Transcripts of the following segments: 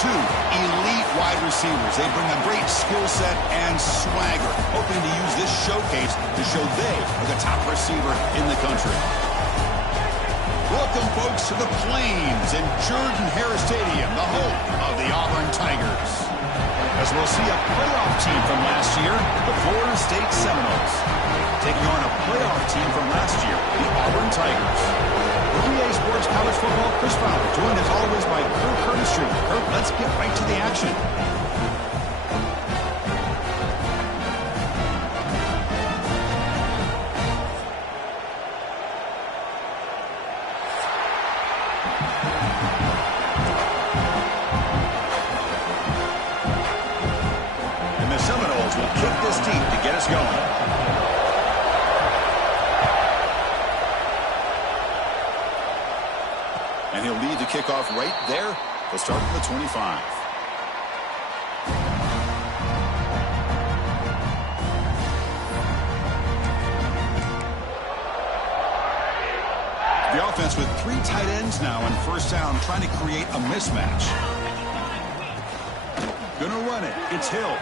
two elite wide receivers. They bring a great skill set and swagger, hoping to use this showcase to show they are the top receiver in the country. Welcome, folks, to the Plains in Jordan-Hare Stadium, the home of the Auburn Tigers. As we'll see a playoff team from last year, the Florida State Seminoles, taking on a playoff team from last year, the Auburn Tigers. With EA Sports College Football, Chris Fowler, joined as always by Kirk Curtis Jr. Kirk, let's get right to the action. And the Seminoles will kick this deep to get us going. And he'll lead the kickoff right there. He'll start from the 25. The offense with three tight ends now on first down, trying to create a mismatch. Gonna run it. It's Hill.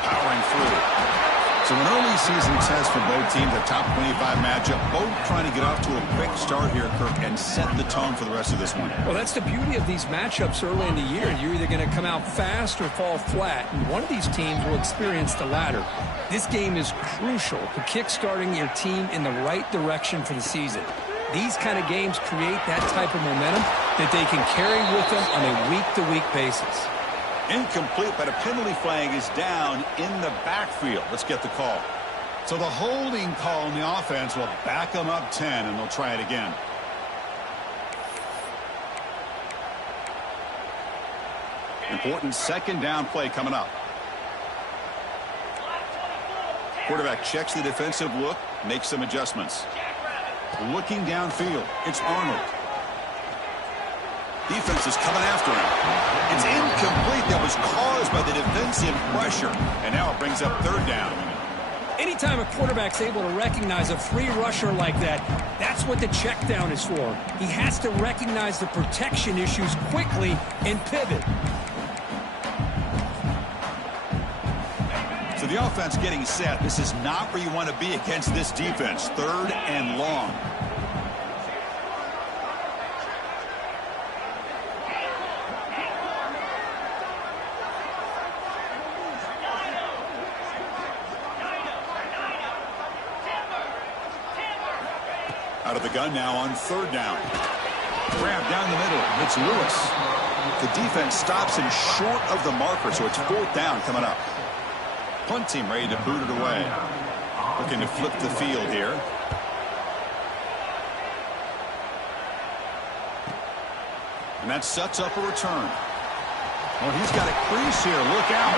Powering through. So an early season test for both teams, a top 25 matchup, both trying to get off to a quick start here, Kirk, and set the tone for the rest of this one. Well, that's the beauty of these matchups early in the year. You're either going to come out fast or fall flat, and one of these teams will experience the latter. This game is crucial to kick-starting your team in the right direction for the season. These kind of games create that type of momentum that they can carry with them on a week-to-week basis. Incomplete, but a penalty flag is down in the backfield. Let's get the call. So the holding call on the offense will back them up 10, and they'll try it again. Important second down play coming up. Quarterback checks the defensive look, makes some adjustments. Looking downfield, it's Arnold. Defense is coming after him. It's incomplete. That was caused by the defensive pressure. And now it brings up third down. Anytime a quarterback's able to recognize a free rusher like that, that's what the check down is for. He has to recognize the protection issues quickly and pivot. So the offense getting set. This is not where you want to be against this defense. Third and long. Out of the gun now on third down. Grab down the middle. It's Lewis. The defense stops him short of the marker, so it's fourth down coming up. Punt team ready to boot it away. Looking to flip the field here. And that sets up a return. Well, he's got a crease here. Look out.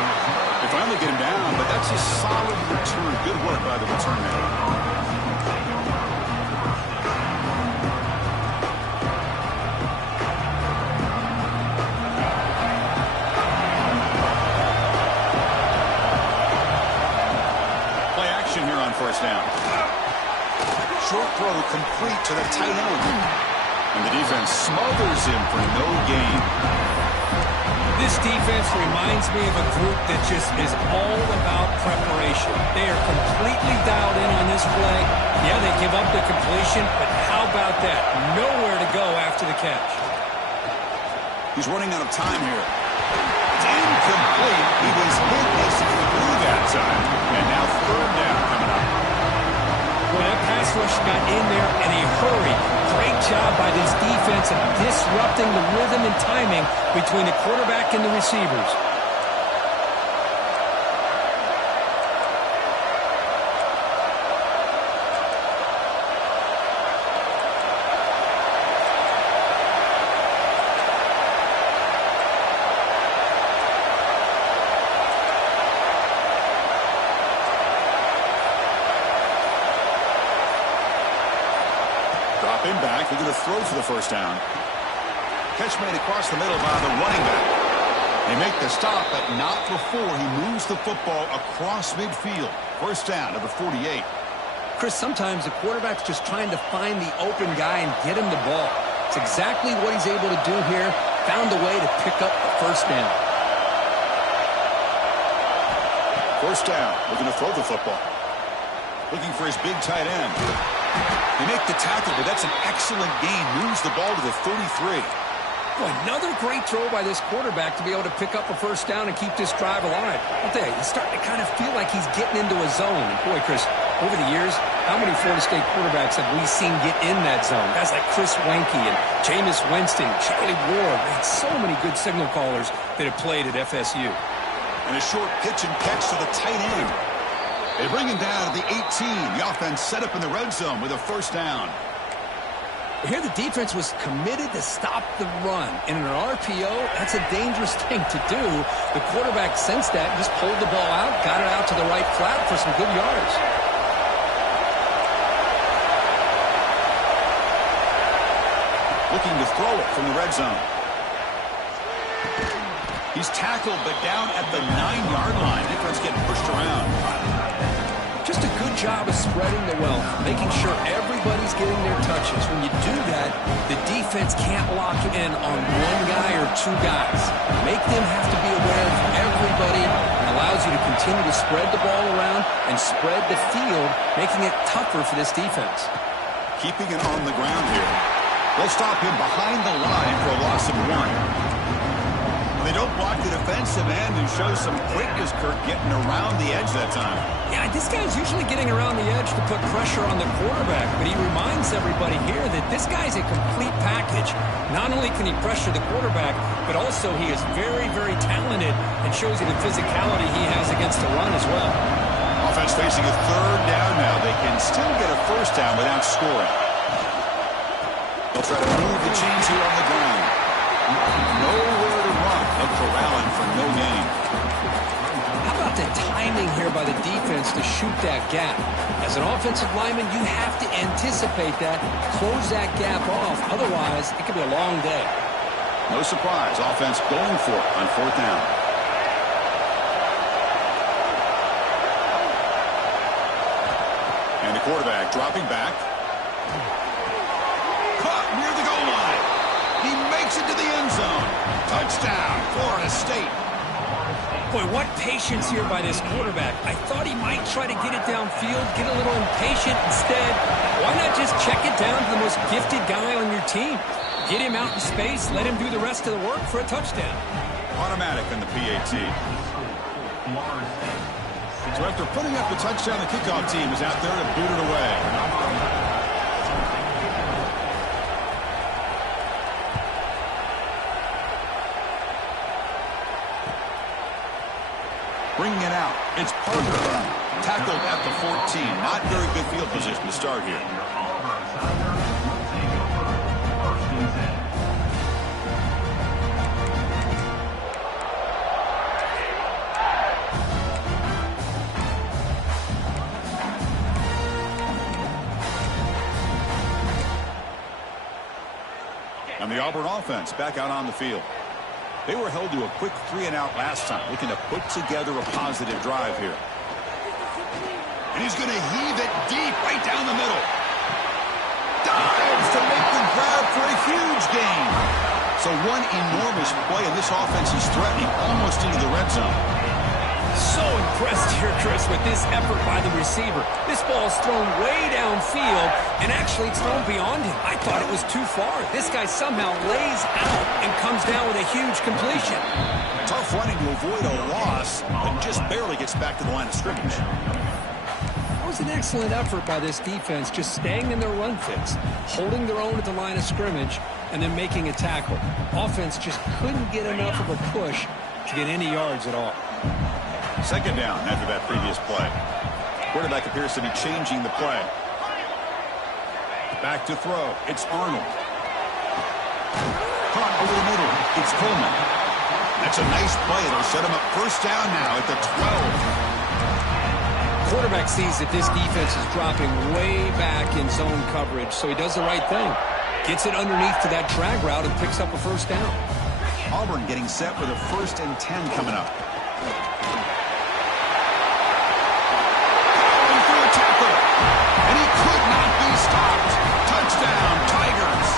They finally get him down, but that's a solid return. Good work by the return man. First down. Short throw complete to the tight end. And the defense smothers him for no gain. This defense reminds me of a group that just is all about preparation. They are completely dialed in on this play. Yeah, they give up the completion, but how about that? Nowhere to go after the catch. He's running out of time here. It's incomplete. He was hopeless through that time. And now third down coming up. Well, that pass rush got in there in a hurry. Great job by this defense of disrupting the rhythm and timing between the quarterback and the receivers. Him back. They're going to throw for the first down. Catch made across the middle by the running back. They make the stop, but not before he moves the football across midfield. First down, number 48. Chris, sometimes the quarterback's just trying to find the open guy and get him the ball. It's exactly what he's able to do here. Found a way to pick up a first down. First down, looking to throw the football. Looking for his big tight end. They make the tackle, but that's an excellent gain. Moves the ball to the 33. Boy, another great throw by this quarterback to be able to pick up a first down and keep this drive alive. I'll tell you, he's starting to kind of feel like he's getting into a zone. And boy, Chris, over the years, how many Florida State quarterbacks have we seen get in that zone? Guys like Chris Wenke and Jameis Winston, Charlie Ward. Man, so many good signal callers that have played at FSU. And a short pitch and catch to the tight end. They bring him down to the 18. The offense set up in the red zone with a first down. Here the defense was committed to stop the run. And in an RPO, that's a dangerous thing to do. The quarterback sensed that, just pulled the ball out, got it out to the right flat for some good yards. Looking to throw it from the red zone. He's tackled, but down at the 9-yard line. Defense getting pushed around. Just a good job of spreading the wealth, making sure everybody's getting their touches. When you do that, the defense can't lock in on one guy or two guys. Make them have to be aware of everybody. It allows you to continue to spread the ball around and spread the field, making it tougher for this defense. Keeping it on the ground here. They'll stop him behind the line for a loss of 1. They don't block the defensive end and show some quickness, Kirk, getting around the edge that time. Yeah, this guy's usually getting around the edge to put pressure on the quarterback, but he reminds everybody here that this guy's a complete package. Not only can he pressure the quarterback, but also he is very, very talented and shows you the physicality he has against the run as well. Offense facing a third down now. They can still get a first down without scoring. They'll try to move the chains here on the ground. Nowhere to run. They're corralling for no gain. How about the timing here by the defense to shoot that gap? As an offensive lineman, you have to anticipate that, close that gap off. Otherwise, it could be a long day. No surprise. Offense going for it on fourth down. And the quarterback dropping back. Caught near the goal line. He makes it to the end zone. Touchdown, Florida State. Boy, what patience here by this quarterback. I thought he might try to get it downfield, get a little impatient. Instead, why not just check it down to the most gifted guy on your team? Get him out in space, let him do the rest of the work for a touchdown. Automatic on the PAT. So after putting up the touchdown, the kickoff team is out there to boot it away. Bringing it out, it's Parker. Tackled at the 14. Not very good field position to start here. And the Auburn offense back out on the field. They were held to a quick 3-and-out last time, looking to put together a positive drive here. And he's going to heave it deep right down the middle. Dives to make the grab for a huge gain. So one enormous play, and this offense is threatening almost into the red zone. So impressed here, Chris, with this effort by the receiver. This ball's thrown way downfield, and actually it's thrown beyond him. I thought it was too far. This guy somehow lays out and comes down with a huge completion. Tough running to avoid a loss, but just barely gets back to the line of scrimmage. That was an excellent effort by this defense, just staying in their run fits, holding their own at the line of scrimmage, and then making a tackle. Offense just couldn't get enough of a push to get any yards at all. Second down after that previous play. Quarterback appears to be changing the play. Back to throw. It's Arnold. Caught over the middle. It's Coleman. That's a nice play. It'll set him up first down now at the 12. Quarterback sees that this defense is dropping way back in zone coverage, so he does the right thing. Gets it underneath to that drag route and picks up a first down. Auburn getting set with a 1st and 10 coming up. And he could not be stopped. Touchdown, Tigers.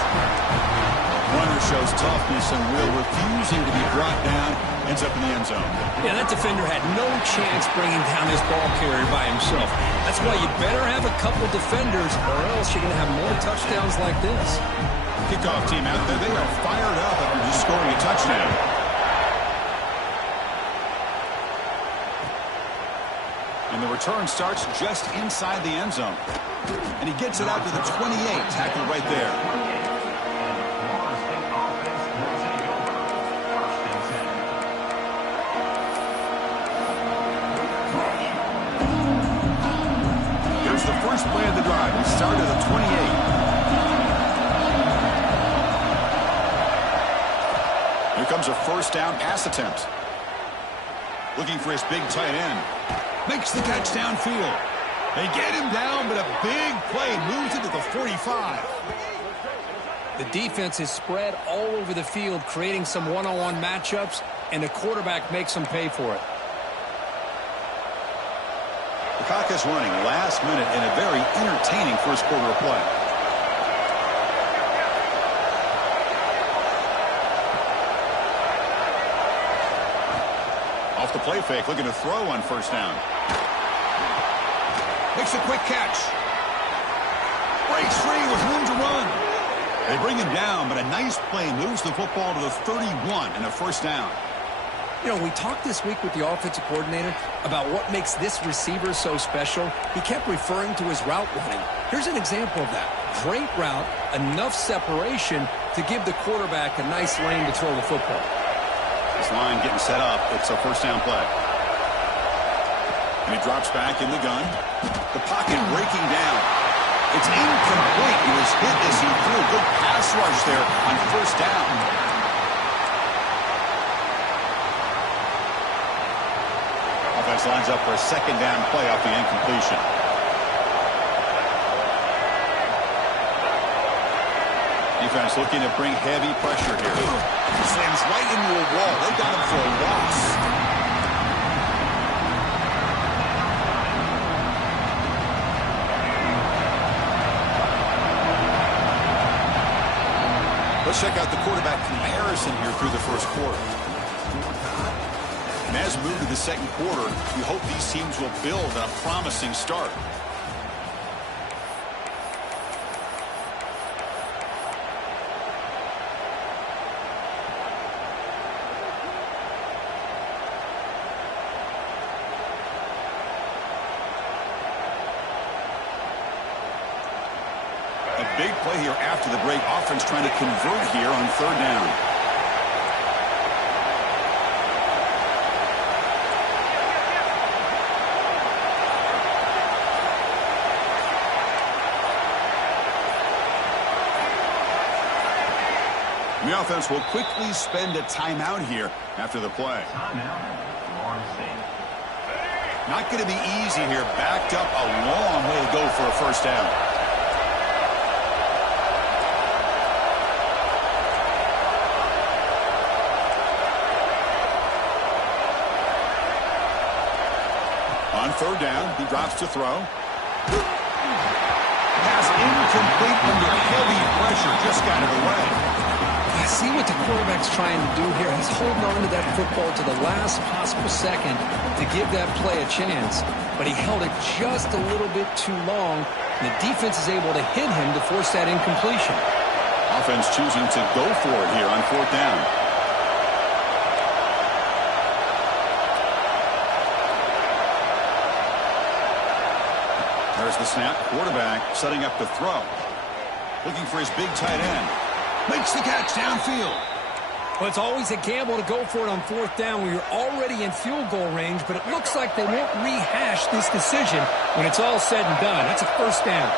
Runner shows toughness and will refuse forcing to be brought down, ends up in the end zone. Yeah, that defender had no chance bringing down this ball carrier by himself. That's why you better have a couple defenders, or else you're going to have more touchdowns like this. Kickoff team out there, they are fired up after just scoring a touchdown. And the return starts just inside the end zone. And he gets it out to the 28, tackled right there. Here's the first play of the drive. He started at the 28. Here comes a first down pass attempt. Looking for his big tight end. Makes the catch downfield. They get him down, but a big play moves it to the 45. The defense is spread all over the field, creating some one-on-one matchups, and the quarterback makes them pay for it. The clock is running last minute in a very entertaining first quarter of play. Off the play fake, looking to throw on first down. Makes a quick catch. Breaks free with room to run. They bring him down, but a nice play moves the football to the 31 and a first down. You know, we talked this week with the offensive coordinator about what makes this receiver so special. He kept referring to his route running. Here's an example of that. Great route, enough separation to give the quarterback a nice lane to throw the football. This line getting set up. It's a first down play. And he drops back in the gun. The pocket breaking down. It's incomplete. He was hit as he threw a good pass rush there on first down. Offense lines up for a second down play off the incompletion. Defense looking to bring heavy pressure here. Slams right into a wall. They got him for a loss. Let's check out the quarterback comparison here through the first quarter. And as we move to the second quarter, we hope these teams will build on a promising start. A big play here after the break. Offense trying to convert here on third down. The offense will quickly spend a timeout here after the play. Not going to be easy here. Backed up a long way to go for a first down. On third down, he drops to throw. Pass incomplete under heavy pressure. Just got it away. I see what the quarterback's trying to do here. He's holding on to that football to the last possible second to give that play a chance. But he held it just a little bit too long, and the defense is able to hit him to force that incompletion. Offense choosing to go for it here on fourth down. There's the snap. Quarterback setting up the throw. Looking for his big tight end. Makes the catch downfield. Well, it's always a gamble to go for it on fourth down when you're already in field goal range, but it looks like they won't rehash this decision when it's all said and done. That's a first down.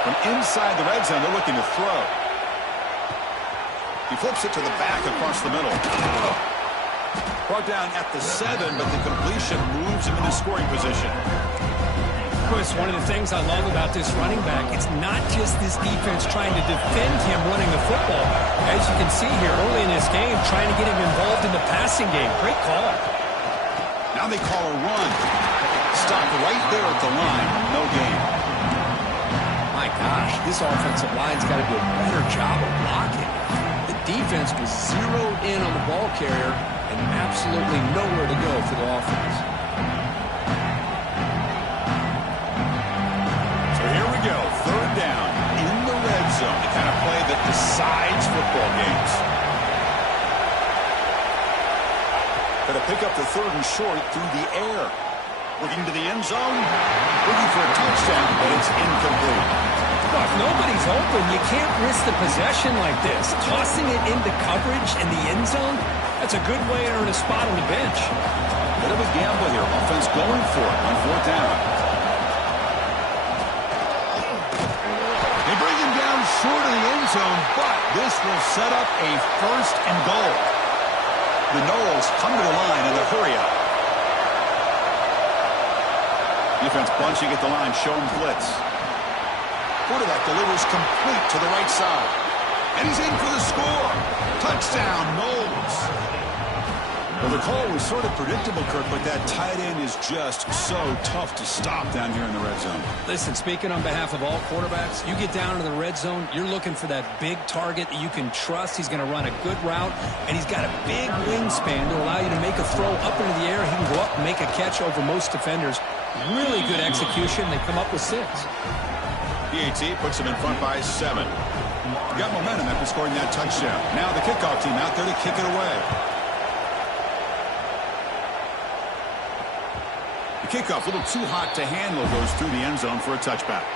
From inside the red zone, they're looking to throw. He flips it to the back across the middle. Brought down at the 7, but the completion moves him into scoring position. Chris, one of the things I love about this running back, it's not just this defense trying to defend him running the football. As you can see here early in this game, trying to get him involved in the passing game. Great call. Now they call a run. stopped right there at the line. No gain. My gosh, this offensive line's got to do a better job of blocking. The defense was zeroed in on the ball carrier and absolutely nowhere to go for the offense. So here we go, third down in the red zone, the kind of play that decides football games. Going to pick up the third and short through the air. Looking to the end zone, looking for a touchdown, but it's incomplete. Well, if nobody's open, you can't risk the possession like this. Tossing it into coverage in the end zone, that's a good way to earn a spot on the bench. Bit of a gamble here. Offense going for it on fourth down. They bring him down short of the end zone, but this will set up a first and goal. The Knowles come to the line in the hurry up. Defense bunching at the line, showing blitz. Quarterback delivers complete to the right side. And he's in for the score. Touchdown, Knowles. Well, the call was sort of predictable, Kirk, but that tight end is just so tough to stop down here in the red zone. Listen, speaking on behalf of all quarterbacks, you get down to the red zone, you're looking for that big target that you can trust. He's going to run a good route, and he's got a big wingspan to allow you to make a throw up into the air. He can go up and make a catch over most defenders. Really good execution. They come up with 6. PAT puts him in front by 7. Got momentum after scoring that touchdown. Now the kickoff team out there to kick it away. The kickoff, a little too hot to handle, goes through the end zone for a touchback.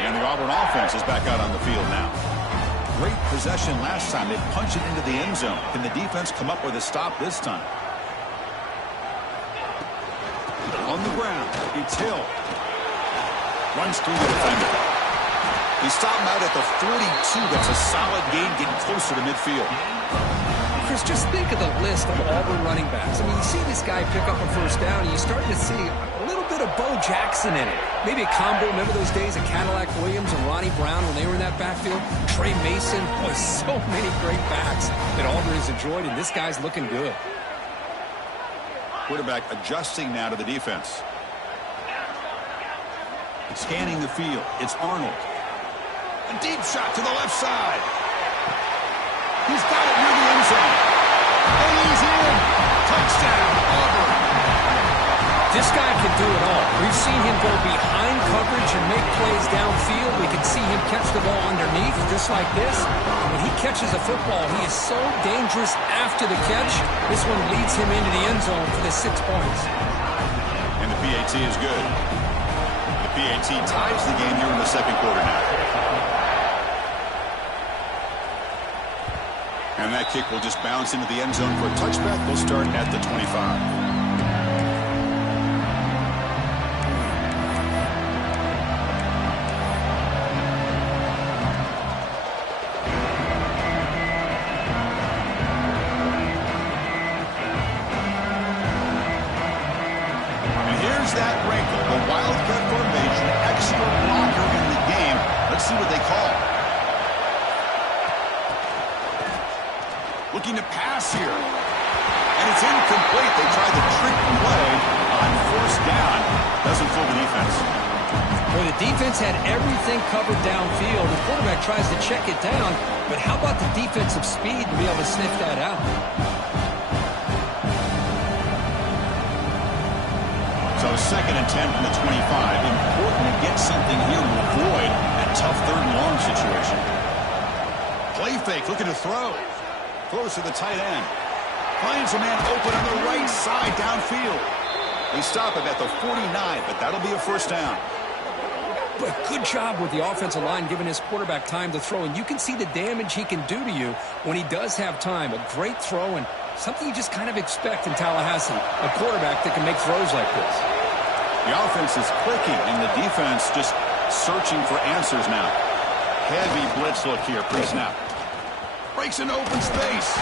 And the Auburn offense is back out on the field now. Great possession last time. They punch it into the end zone. Can the defense come up with a stop this time? On the ground, it's Hill. Runs through the defender. He stopped him out at the 42. That's a solid gain, getting closer to midfield. Chris, just think of the list of Auburn running backs. I mean, you see this guy pick up a first down, and you're starting to see a little bit of Bo Jackson in it. Maybe a combo. Remember those days of Cadillac Williams and Ronnie Brown when they were in that backfield? Trey Mason. Boy, so many great backs that Auburn has enjoyed, and this guy's looking good. Quarterback adjusting now to the defense. Scanning the field. It's Arnold. A deep shot to the left side. He's got it near the end zone. And he's in. Touchdown, Auburn. This guy can do it all. We've seen him go behind coverage and make plays downfield. We can see him catch the ball underneath, just like this. When he catches a football, he is so dangerous after the catch. This one leads him into the end zone for the 6 points. And the PAT is good. The PAT ties the game here in the second quarter now. And that kick will just bounce into the end zone for a touchback. We'll start at the 25. That wrinkle, the wildcat formation, extra blocker in the game. Let's see what they call. Looking to pass here. And it's incomplete. They tried the trick play on first down. Doesn't fool the defense. Well, the defense had everything covered downfield. The quarterback tries to check it down, but how about the defensive speed to be able to sniff that out? So 2nd and 10 from the 25. Important to get something here to avoid that tough 3rd and long situation. Play fake, looking to throw. Throws to the tight end. Finds a man open on the right side downfield. They stop him at the 49, but that'll be a first down. But good job with the offensive line giving his quarterback time to throw. And you can see the damage he can do to you when he does have time. A great throw and something you just kind of expect in Tallahassee. A quarterback that can make throws like this. The offense is clicking, and the defense just searching for answers now. Heavy blitz look here, pre-snap. Breaks an open space.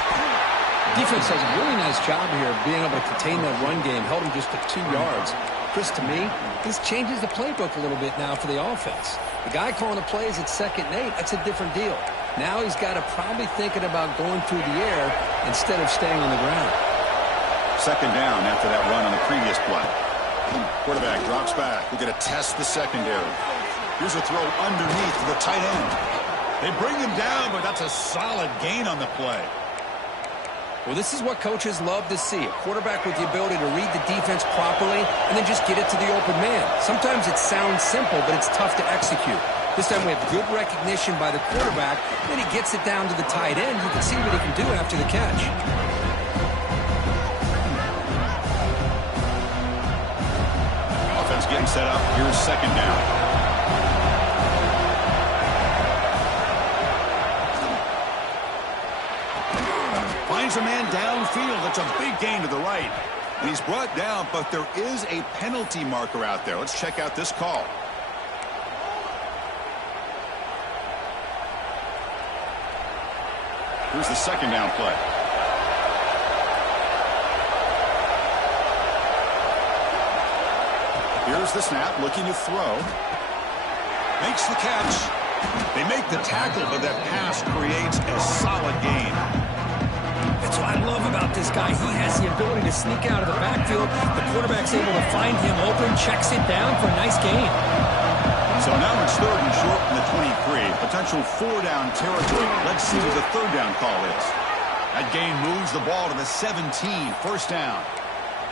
Defense does a really nice job here of being able to contain that run game, held him just to 2 yards. Chris, to me, this changes the playbook a little bit now for the offense. The guy calling the plays at 2nd and 8, that's a different deal. Now he's got to probably thinking about going through the air instead of staying on the ground. Second down after that run on the previous play. Quarterback drops back. We're going to test the secondary. Here's a throw underneath the tight end. They bring him down, but that's a solid gain on the play. Well, this is what coaches love to see. A quarterback with the ability to read the defense properly and then just get it to the open man. Sometimes it sounds simple, but it's tough to execute. This time we have good recognition by the quarterback. Then he gets it down to the tight end. You can see what he can do after the catch. Offense getting set up. Here's second down. Finds a man downfield. That's a big gain to the right. And he's brought down, but there is a penalty marker out there. Let's check out this call. Here's the second down play. Here's the snap, looking to throw. Makes the catch. They make the tackle, but that pass creates a solid gain. That's what I love about this guy. He has the ability to sneak out of the backfield. The quarterback's able to find him open, checks it down for a nice gain. So now it's third and short from the 23. Potential four-down territory. Let's see what the third down call is. That gain moves the ball to the 17. First down.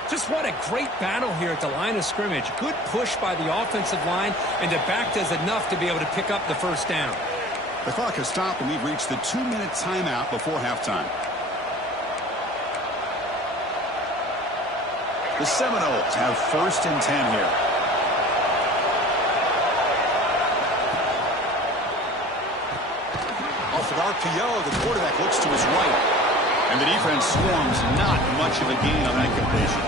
Just what a great battle here at the line of scrimmage. Good push by the offensive line, and the back does enough to be able to pick up the first down. The clock has stopped, and we've reached the 2-minute timeout before halftime. The Seminoles have first and 10 here. Off an RPO, the quarterback looks to his right. And the defense swarms, not much of a gain on that completion.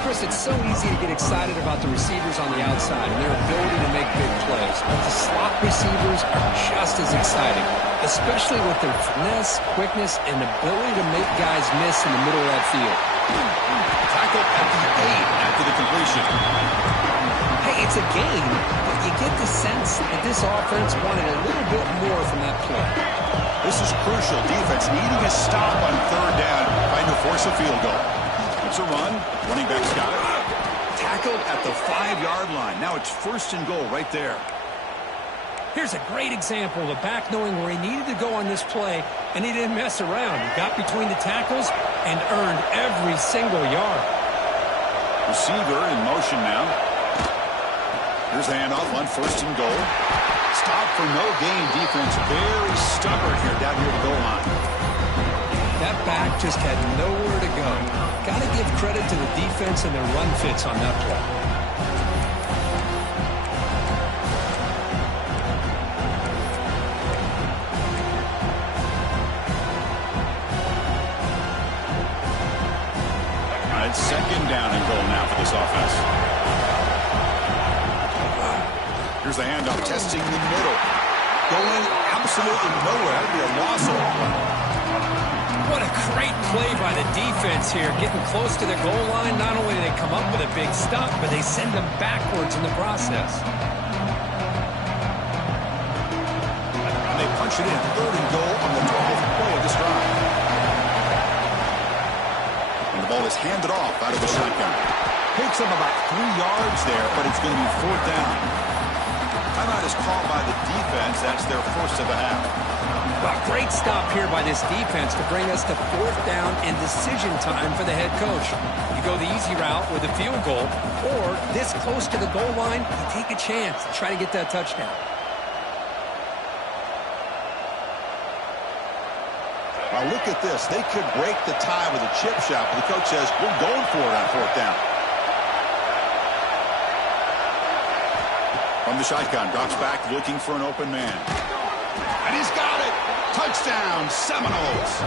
Chris, it's so easy to get excited about the receivers on the outside and their ability to make big plays. But the slot receivers are just as exciting, especially with their finesse, quickness, and ability to make guys miss in the middle of that field. Tackle at the 8 after the completion. Hey, it's a gain, but you get the sense that this offense wanted a little bit more from that play. This is crucial. Defense needing a stop on third down, trying to force a field goal. It's a run. Running back's got it. Tackled at the 5-yard line. Now it's first and goal right there. Here's a great example. The back knowing where he needed to go on this play, and he didn't mess around. He got between the tackles and earned every single yard. Receiver in motion now. Here's the handoff on first and goal. Stop for no gain. Defense very stubborn here down here at the goal line. That back just had nowhere to go. Got to give credit to the defense and their run fits on that play. All right, second down and goal now for this offense. Here's the handoff, testing the middle. Going absolutely nowhere. That'd be a loss of it. What a great play by the defense here. Getting close to the goal line, not only do they come up with a big stop, but they send them backwards in the process. And they punch it in. Third and goal on the 12th play of this drive. And the ball is handed off out of the shotgun. Picks up about 3 yards there, but it's going to be fourth down. Timeout is called by the defense. That's their first of the half. Well, great stop here by this defense to bring us to fourth down and decision time for the head coach. You go the easy route with a field goal, or this close to the goal line, you take a chance to try to get that touchdown. Now look at this. They could break the tie with a chip shot, but the coach says, we're going for it on fourth down. From the shotgun, drops back, looking for an open man. And he's got it! Touchdown, Seminoles!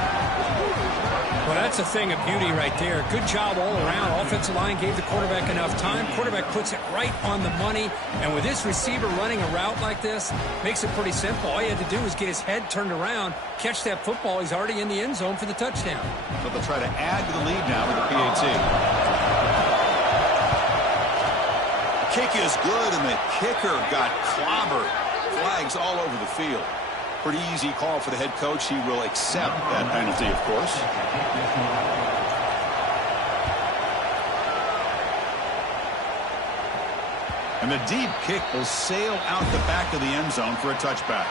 Well, that's a thing of beauty right there. Good job all around. Offensive line gave the quarterback enough time. Quarterback puts it right on the money. And with this receiver running a route like this, makes it pretty simple. All you had to do was get his head turned around, catch that football. He's already in the end zone for the touchdown. So they'll try to add to the lead now with the PAT. Kick is good, and the kicker got clobbered. Flags all over the field. Pretty easy call for the head coach. He will accept that penalty, of course. And the deep kick will sail out the back of the end zone for a touchback.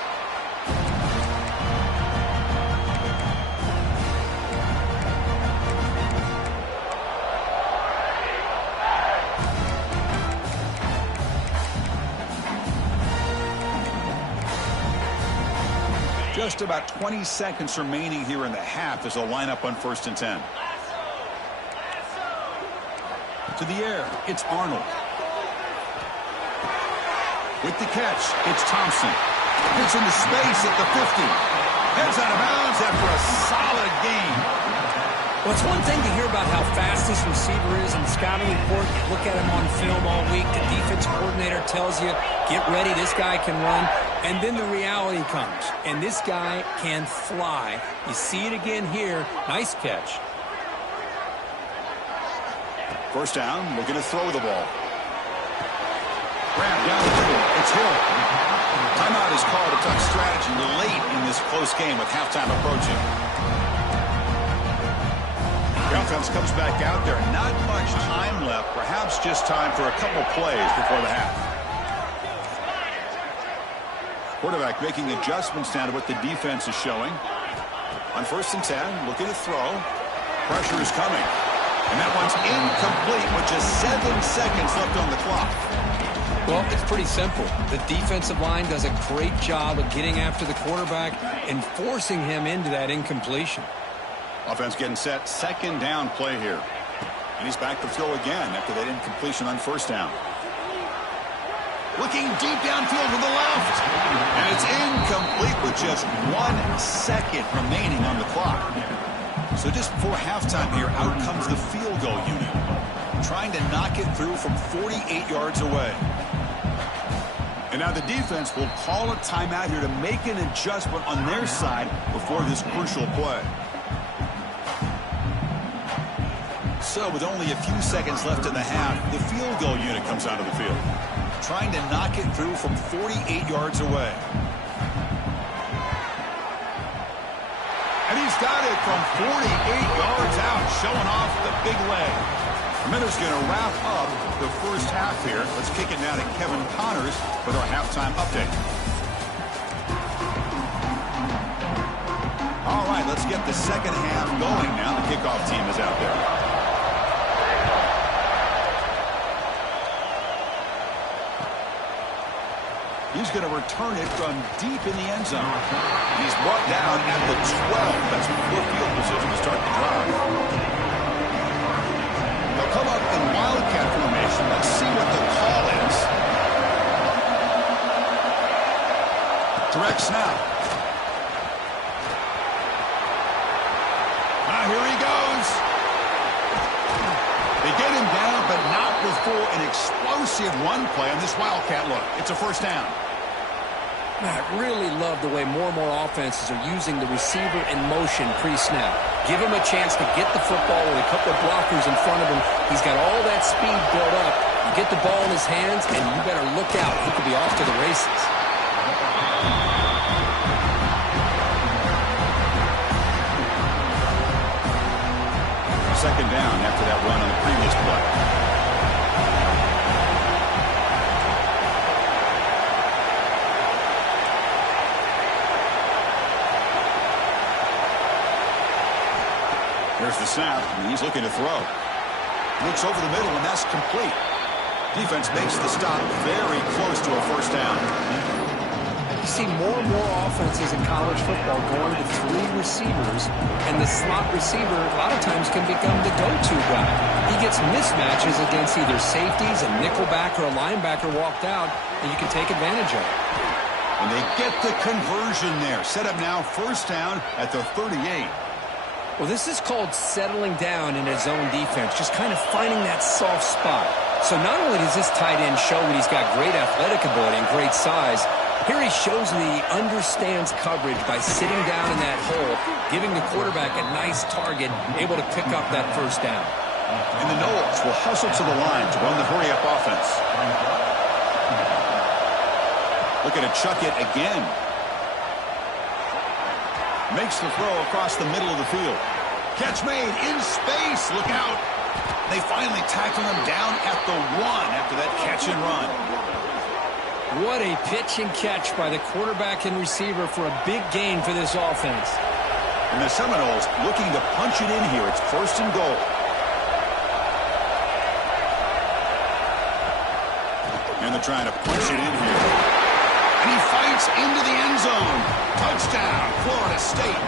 Just about 20 seconds remaining here in the half as they'll line up on 1st and 10. To the air, it's Arnold. With the catch, it's Thompson. Gets into space at the 50. Heads out of bounds after a solid game. Well, it's one thing to hear about how fast this receiver is in the scouting report. You look at him on film all week. The defensive coordinator tells you, get ready, this guy can run. And then the reality comes, and this guy can fly. You see it again here. Nice catch. First down, looking to throw the ball. Grab down the field. It's Hill. Timeout is called to talk strategy late in this close game with halftime approaching. The offense comes back out there. Not much time left. Perhaps just time for a couple plays before the half. Quarterback making adjustments now to what the defense is showing. On 1st and 10, looking to throw. Pressure is coming. And that one's incomplete with just 7 seconds left on the clock. Well, it's pretty simple. The defensive line does a great job of getting after the quarterback and forcing him into that incompletion. Offense getting set. 2nd down play here. And he's back to throw again after that incompletion on 1st down. Looking deep downfield to the left. And it's incomplete with just 1 second remaining on the clock. So just before halftime here, out comes the field goal unit. Trying to knock it through from 48 yards away. And now the defense will call a timeout here to make an adjustment on their side before this crucial play. So with only a few seconds left in the half, the field goal unit comes onto the field. Trying to knock it through from 48 yards away. And he's got it from 48 yards out, showing off the big leg. Miller's going to wrap up the first half here. Let's kick it now to Kevin Connors with our halftime update. All right, let's get the second half going now. The kickoff team is out there. He's going to return it from deep in the end zone. He's brought down at the 12. That's poor field position to start the drive. They'll come up in wildcat formation. Let's see what the call is. Direct snap. Here he goes. They get him down, but not before an explosive run play on this wildcat look. It's a 1st down. I really love the way more and more offenses are using the receiver in motion pre-snap. Give him a chance to get the football with a couple of blockers in front of him. He's got all that speed built up. You get the ball in his hands, and you better look out. He could be off to the races. 2nd down after that run on the previous play. There's the snap, and he's looking to throw. Looks over the middle, and that's complete. Defense makes the stop very close to a 1st down. You see more and more offenses in college football going to 3 receivers, and the slot receiver a lot of times can become the go-to guy. He gets mismatches against either safeties, a nickelback, or a linebacker walked out, and you can take advantage of it. And they get the conversion there. Set up now 1st down at the 38. Well, this is called settling down in his zone defense, just kind of finding that soft spot. So not only does this tight end show that he's got great athletic ability and great size, here he shows that he understands coverage by sitting down in that hole, giving the quarterback a nice target, able to pick up that 1st down. And the Knowles will hustle to the line to run the hurry-up offense. Looking to chuck it again. Makes the throw across the middle of the field. Catch made in space. Look out. They finally tackle him down at the 1 after that catch and run. What a pitch and catch by the quarterback and receiver for a big gain for this offense. And the Seminoles looking to punch it in here. It's 1st and goal. And they're trying to punch it in here. And he fights into the end zone. Touchdown, Florida State.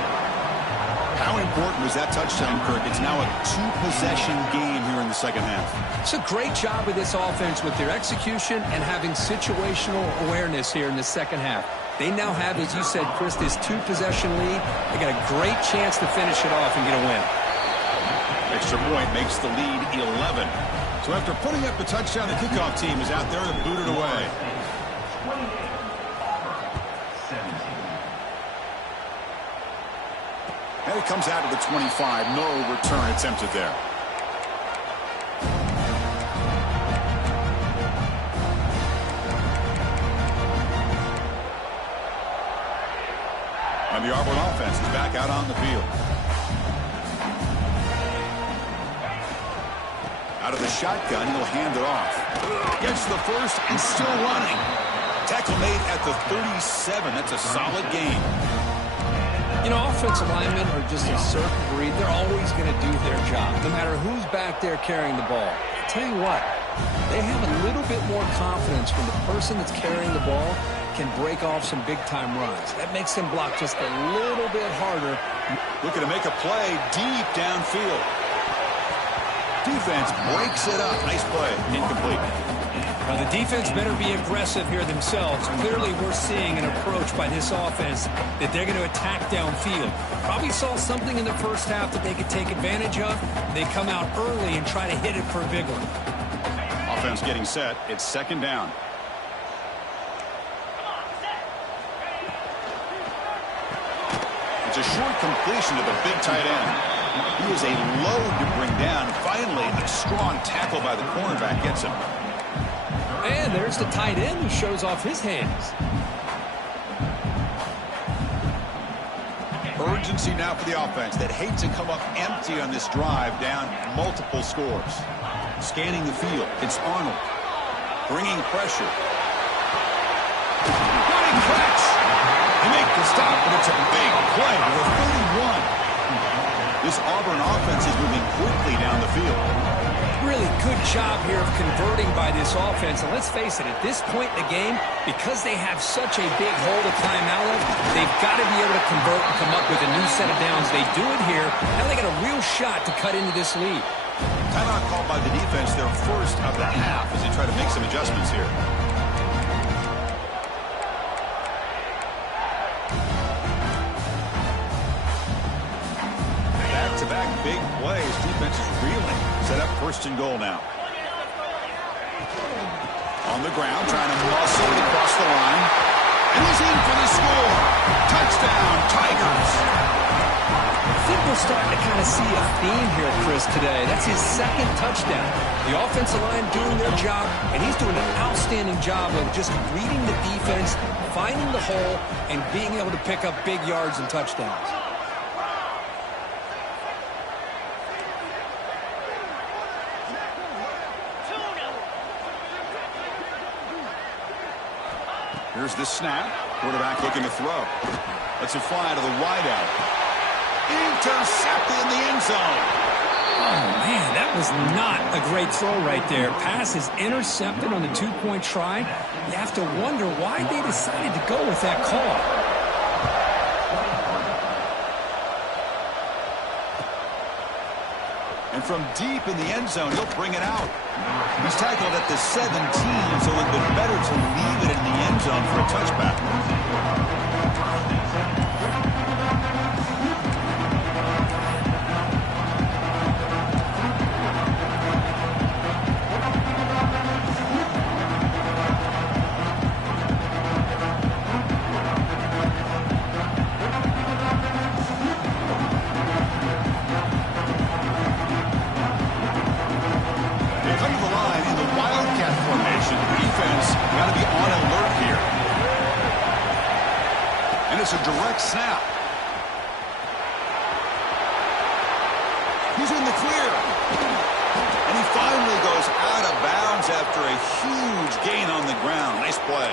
How important was that touchdown, Kirk? It's now a 2-possession game here in the second half. It's a great job of this offense with their execution and having situational awareness here in the second half. They now have, as you said, Chris, this 2-possession lead. They got a great chance to finish it off and get a win. Extra point makes the lead 11. So after putting up the touchdown, the kickoff team is out there to boot it away. And it comes out to the 25. No return attempted there. And the Auburn offense is back out on the field. Out of the shotgun, he'll hand it off. Gets the first and still running. Tackle made at the 37. That's a solid gain. You know, offensive linemen are just a certain breed. They're always going to do their job, no matter who's back there carrying the ball. I'll tell you what, they have a little bit more confidence when the person that's carrying the ball can break off some big-time runs. That makes them block just a little bit harder. Looking to make a play deep downfield. Defense breaks it up. Nice play. Incomplete. Now, the defense better be aggressive here themselves. Clearly, we're seeing an approach by this offense that they're going to attack downfield. Probably saw something in the first half that they could take advantage of. They come out early and try to hit it for a big one. Offense getting set. It's 2nd down. It's a short completion to the big tight end. He was a load to bring down. Finally, a strong tackle by the cornerback gets him. And there's the tight end who shows off his hands. Urgency now for the offense that hates to come up empty on this drive, down multiple scores. Scanning the field, it's Arnold. Bringing pressure. Running catch. They make the stop, but it's a big play to the 31. This Auburn offense is moving quickly down the field. Really good job here of converting by this offense. And let's face it, at this point in the game, because they have such a big hole to climb out of, they've got to be able to convert and come up with a new set of downs. They do it here. Now they got a real shot to cut into this lead. Timeout called by the defense, their first of the half, as they try to make some adjustments here. Back-to-back big plays. Defense is reeling. Set up 1st and goal now. On the ground, trying to muscle it across the line. And he's in for the score. Touchdown, Tigers. I think we're starting to kind of see a theme here, Chris, today. That's his 2nd touchdown. The offensive line doing their job, and he's doing an outstanding job of just reading the defense, finding the hole, and being able to pick up big yards and touchdowns. Here's the snap. Quarterback looking to throw. Lets it fly to the wideout. Intercepted in the end zone. Oh, man, that was not a great throw right there. Pass is intercepted on the 2-point try. You have to wonder why they decided to go with that call. And from deep in the end zone, he'll bring it out. He's tackled at the 17, so it would have been better to leave it in the end zone for a touchback. It's a He's in the clear. And he finally goes out of bounds after a huge gain on the ground. Nice play.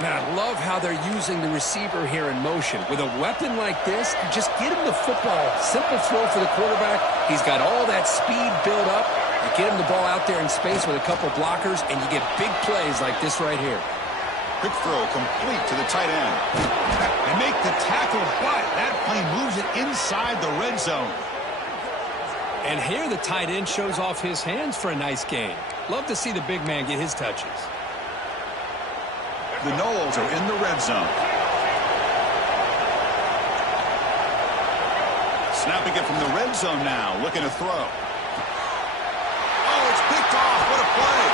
Man, I love how they're using the receiver here in motion. With a weapon like this, you just get him the football. Simple throw for the quarterback. He's got all that speed built up. You get him the ball out there in space with a couple blockers, and you get big plays like this right here. Quick throw complete to the tight end. They make the tackle, but that play moves it inside the red zone. And here the tight end shows off his hands for a nice gain. Love to see the big man get his touches. The Knowles are in the red zone. Snapping it from the red zone now, looking to throw. Oh, it's picked off. What a play.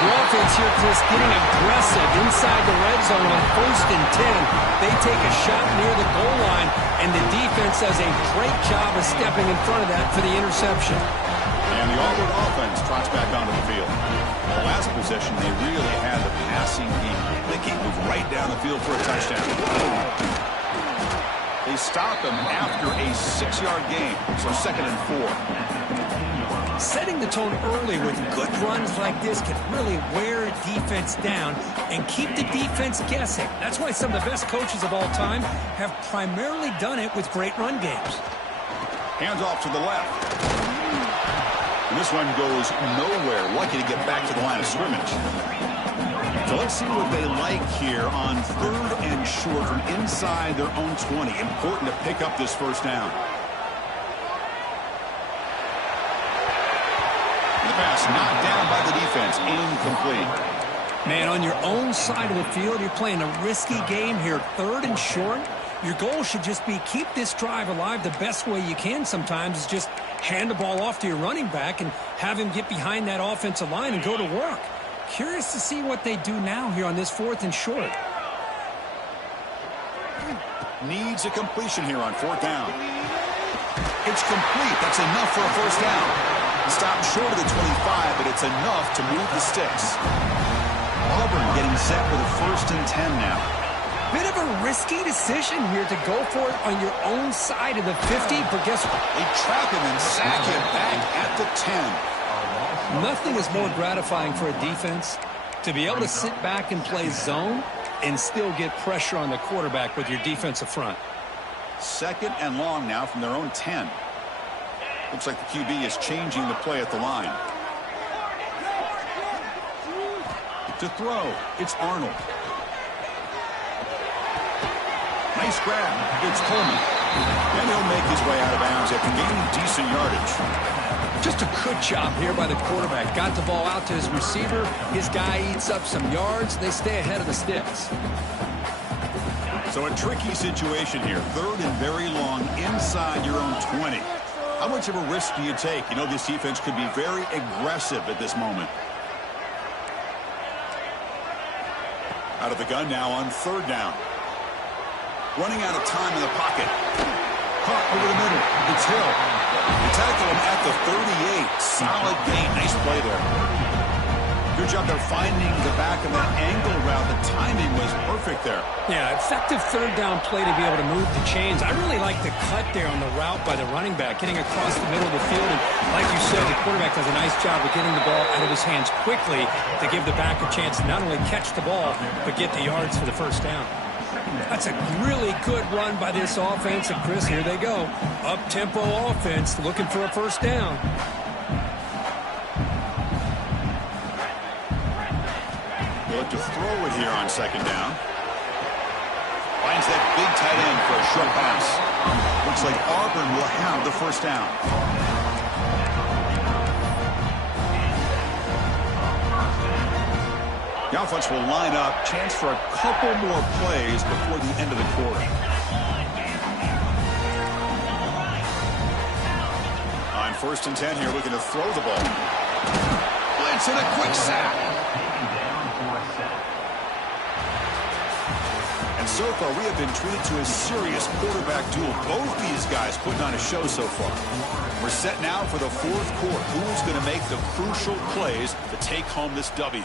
The offense here, Chris, getting aggressive inside the red zone on 1st and 10. They take a shot near the goal line, and the defense does a great job of stepping in front of that for the interception. And the Auburn offense trots back onto the field. The last possession, they really had the passing game. They can't move right down the field for a touchdown. They stop him after a 6-yard gain, so 2nd and 4. Setting the tone early with good runs like this can really wear a defense down and keep the defense guessing. That's why some of the best coaches of all time have primarily done it with great run games. Hands off to the left. And this one goes nowhere. Lucky to get back to the line of scrimmage. So let's see what they like here on 3rd and short from inside their own 20. Important to pick up this first down. The pass knocked down by the defense. Incomplete. Man, on your own side of the field, you're playing a risky game here. 3rd and short. Your goal should just be keep this drive alive the best way you can sometimes is just hand the ball off to your running back and have him get behind that offensive line and go to work. Curious to see what they do now here on this 4th and short. Needs a completion here on 4th down. It's complete. That's enough for a first down. Stopped short of the 25, but it's enough to move the sticks. Auburn getting set with a 1st and 10 now. Bit of a risky decision here to go for it on your own side of the 50, but guess what? They trap him and sack him back at the 10. Nothing is more gratifying for a defense to be able to sit back and play zone and still get pressure on the quarterback with your defensive front. 2nd and long now from their own 10. Looks like the QB is changing the play at the line. To throw, it's Arnold. Nice grab. It's Coleman. And he'll make his way out of bounds after gaining decent yardage. Just a good job here by the quarterback. Got the ball out to his receiver. His guy eats up some yards. They stay ahead of the sticks. So a tricky situation here. 3rd and very long inside your own 20. How much of a risk do you take? You know this defense could be very aggressive at this moment. Out of the gun now on 3rd down. Running out of time in the pocket. Caught over the middle. It's Hill. They tackle him at the 38. Solid gain. Nice play there. Good job there finding the back of that angle route. The timing was perfect there. Yeah, effective 3rd down play to be able to move the chains. I really like the cut there on the route by the running back, getting across the middle of the field. And like you said, the quarterback does a nice job of getting the ball out of his hands quickly to give the back a chance to not only catch the ball, but get the yards for the first down. That's a really good run by this offense. And, Chris, here they go. Up-tempo offense looking for a first down. They'll look to throw it here on 2nd down. Finds that big tight end for a short pass. Looks like Auburn will have the first down. The offense will line up. Chance for a couple more plays before the end of the quarter. On 1st and 10 here, looking to throw the ball. Blitz and a quick sack. And so far, we have been treated to a serious quarterback duel. Both these guys putting on a show so far. We're set now for the 4th quarter. Who's going to make the crucial plays to take home this W?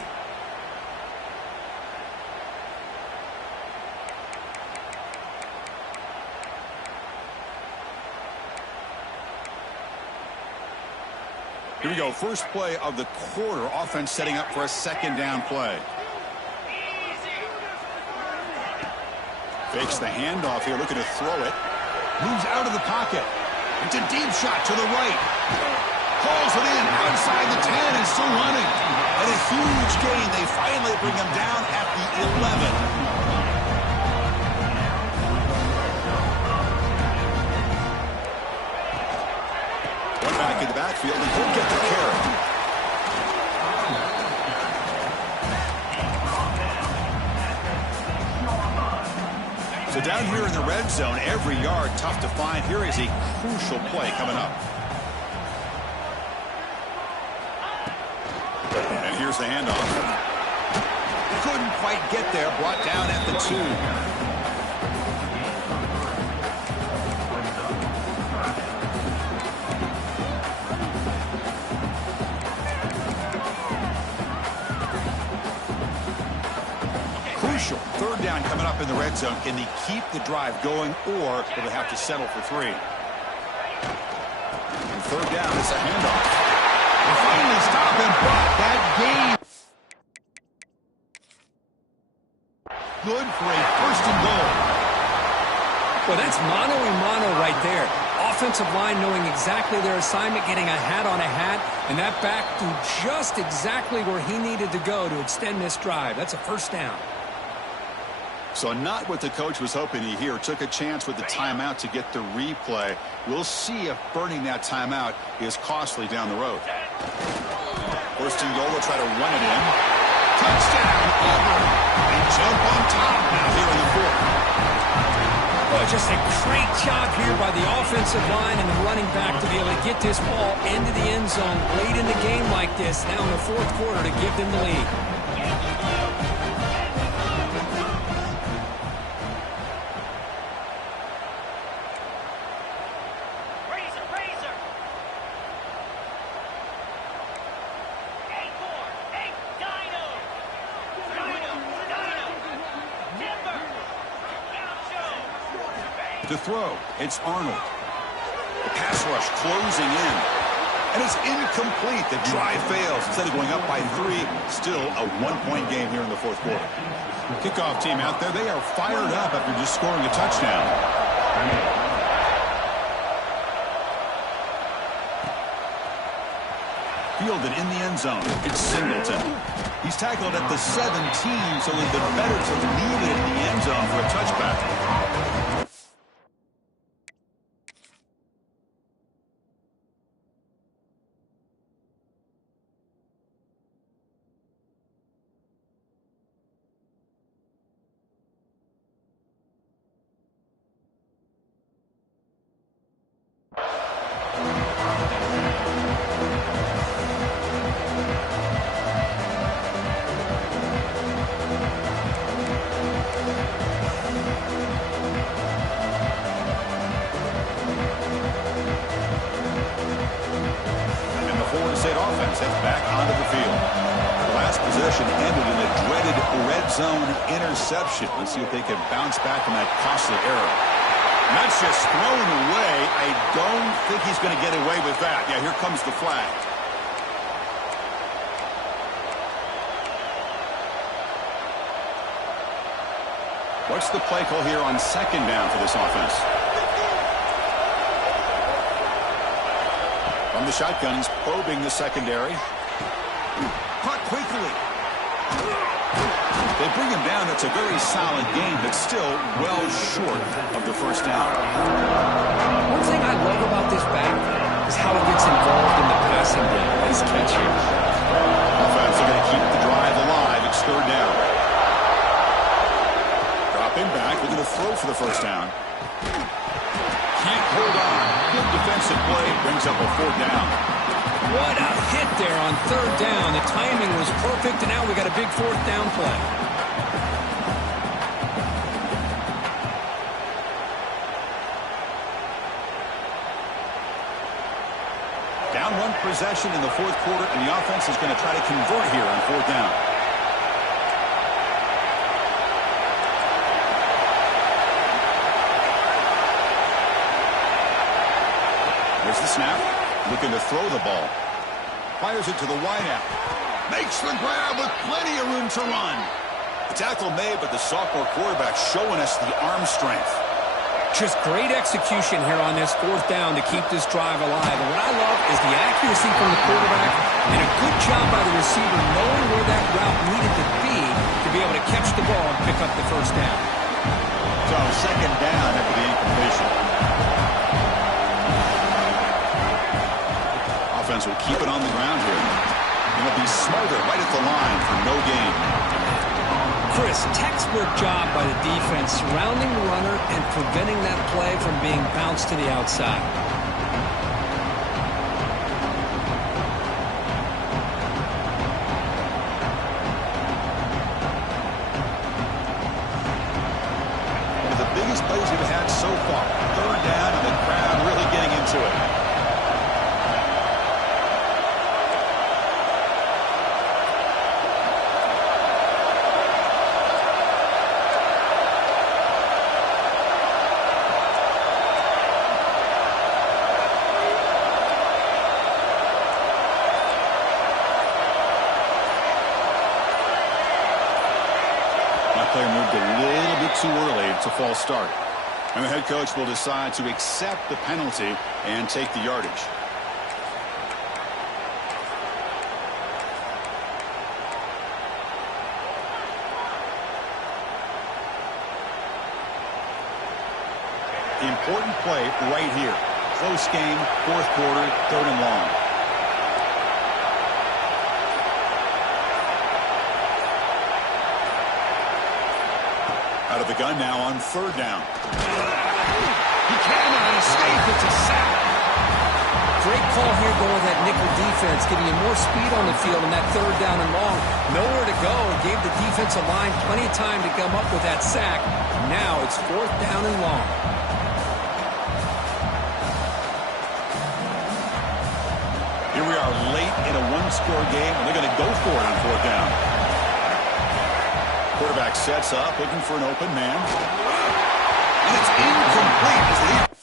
Here we go. First play of the quarter. Offense setting up for a second down play. Fakes the handoff here. Looking to throw it. Moves out of the pocket. It's a deep shot to the right. Pulls it in outside the 10 and still running. And a huge gain. They finally bring him down at the 11. One back in the backfield, and he'll get the carry. So down here in the red zone, every yard tough to find. Here is a crucial play coming up. And here's the handoff. Couldn't quite get there. Brought down at the 2. Crucial. Third down coming up in the red zone. Can they keep the drive going, or will they have to settle for 3? And third down is a handoff. They finally stop and block that game. Good for a first and goal. Well, that's mano-a-mano right there. Offensive line knowing exactly their assignment, getting a hat on a hat, and that back to just exactly where he needed to go to extend this drive. That's a first down. So not what the coach was hoping to hear. Took a chance with the timeout to get the replay. We'll see if burning that timeout is costly down the road. First and goal, will try to run it in. Touchdown, Auburn. They jump on top now here in the 4th. Well, just a great job here by the offensive line and the running back to be able to get this ball into the end zone late in the game like this, now in the 4th quarter, to give them the lead. To throw, it's Arnold. The pass rush closing in. And it's incomplete. The drive fails. Instead of going up by 3, still a 1-point game here in the 4th quarter. Kickoff team out there. They are fired up after just scoring a touchdown. Fielded in the end zone. It's Singleton. He's tackled at the 17, so it would have been better to leave it in the end zone for a touchback. Back onto the field. The last possession ended in a dreaded red zone interception. Let's see if they can bounce back from that costly error. And that's just thrown away. I don't think he's going to get away with that. Yeah, here comes the flag. What's the play call here on second down for this offense? From the shotgun, he's probing the secondary. Caught quickly. They bring him down. That's a very solid game, but still well short of the first down. One thing I love about this back is how he gets involved in the passing game. Nice catch here. Offense are going to keep the drive alive. It's third down. Dropping back. They're going to throw for the first down. Can't hold on. Good defensive play. Brings up a 4th down. What a hit there on 3rd down. The timing was perfect, and now we got a big 4th down play. Down 1 possession in the 4th quarter, and the offense is going to try to convert here on 4th down. There's the snap. Looking to throw the ball. fires it to the wideout. Makes the grab with plenty of room to run. The tackle made, but the sophomore quarterback showing us the arm strength. Just great execution here on this fourth down to keep this drive alive. And what I love is the accuracy from the quarterback and a good job by the receiver knowing where that route needed to be able to catch the ball and pick up the first down. So second down after the incompletion. Offense will keep it on the ground here. And it'll be Smolder right at the line for no gain. Chris, textbook job by the defense surrounding the runner and preventing that play from being bounced to the outside. One of the biggest plays we've had so far. Third down and the crowd really getting into it. Player moved a little bit too early. It's a false start. And the head coach will decide to accept the penalty and take the yardage. Important play right here. Close game, fourth quarter, third and long. Out of the gun now on third down. He cannot escape. It's a sack. Great call here going with that nickel defense, giving you more speed on the field in that third down and long. Nowhere to go, and gave the defensive line plenty of time to come up with that sack. Now it's fourth down and long. Here we are late in a one-score game, and they're going to go for it on fourth down. Quarterback sets up, looking for an open man. And it's incomplete as